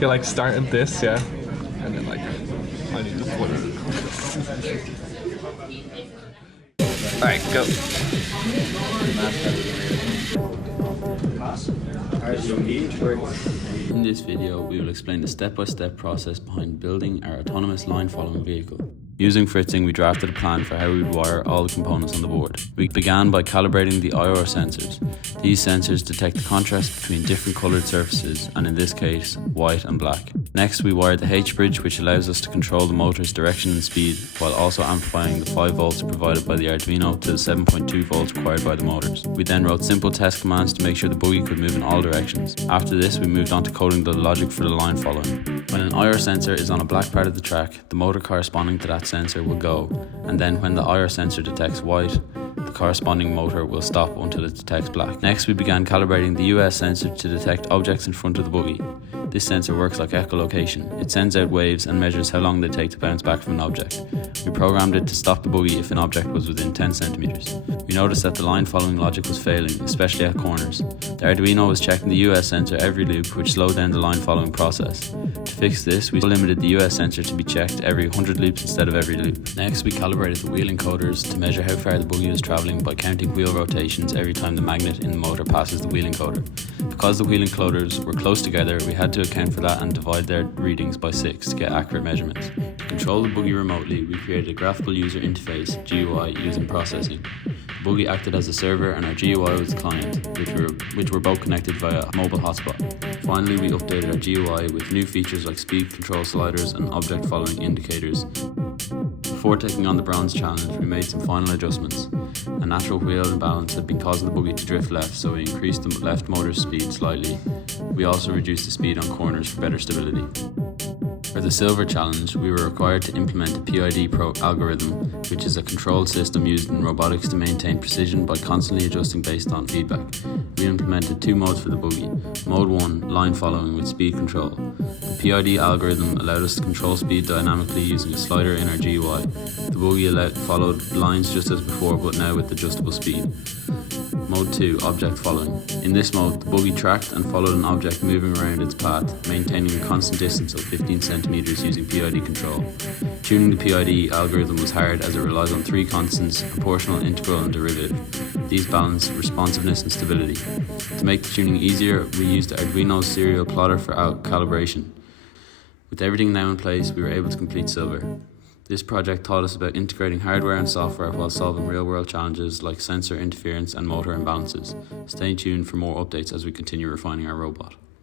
Okay, like start at this, yeah, and then like I need to put it. All right, go. In this video, we will explain the step-by-step process behind building our autonomous line-following vehicle. Using Fritzing, we drafted a plan for how we would wire all the components on the board. We began by calibrating the IR sensors. These sensors detect the contrast between different coloured surfaces, and in this case, white and black. Next, we wired the H-bridge, which allows us to control the motor's direction and speed, while also amplifying the 5 volts provided by the Arduino to the 7.2 volts required by the motors. We then wrote simple test commands to make sure the buggy could move in all directions. After this, we moved on to coding the logic for the line following. When an IR sensor is on a black part of the track, the motor corresponding to that sensor will go, and then when the IR sensor detects white, the corresponding motor will stop until it detects black. Next, we began calibrating the US sensor to detect objects in front of the buggy. This sensor works like echolocation. It sends out waves and measures how long they take to bounce back from an object. We programmed it to stop the buggy if an object was within 10 centimeters. We noticed that the line following logic was failing, especially at corners. The Arduino was checking the US sensor every loop, which slowed down the line following process. To fix this, we limited the US sensor to be checked every 100 loops instead of every loop. Next, we calibrated the wheel encoders to measure how far the buggy was travelling by counting wheel rotations every time the magnet in the motor passes the wheel encoder. Because the wheel encoders were close together, we had to account for that and divide their readings by 6 to get accurate measurements. To control the buggy remotely, we created a graphical user interface, GUI, using processing. The buggy acted as a server and our GUI was the client, which were both connected via a mobile hotspot. Finally, we updated our GUI with new features like speed control sliders and object following indicators. Before taking on the bronze challenge, we made some final adjustments. A natural wheel imbalance had been causing the buggy to drift left, so we increased the left motor's speed slightly. We also reduced the speed on corners for better stability. For the silver challenge, we were required to implement a PID Pro algorithm, which is a control system used in robotics to maintain precision by constantly adjusting based on feedback. We implemented 2 modes for the buggy. Mode 1, line following with speed control. The PID algorithm allowed us to control speed dynamically using a slider in our GUI. The buggy followed lines just as before, but now with adjustable speed. Mode 2, object following. In this mode, the buggy tracked and followed an object moving around its path, maintaining a constant distance of 15 centimeters using PID control. Tuning the PID algorithm was hard as it relies on 3 constants: proportional, integral and derivative. These balance responsiveness and stability. To make the tuning easier, we used the Arduino serial plotter for calibration. With everything now in place, we were able to complete silver. This project taught us about integrating hardware and software while solving real-world challenges like sensor interference and motor imbalances. Stay tuned for more updates as we continue refining our robot.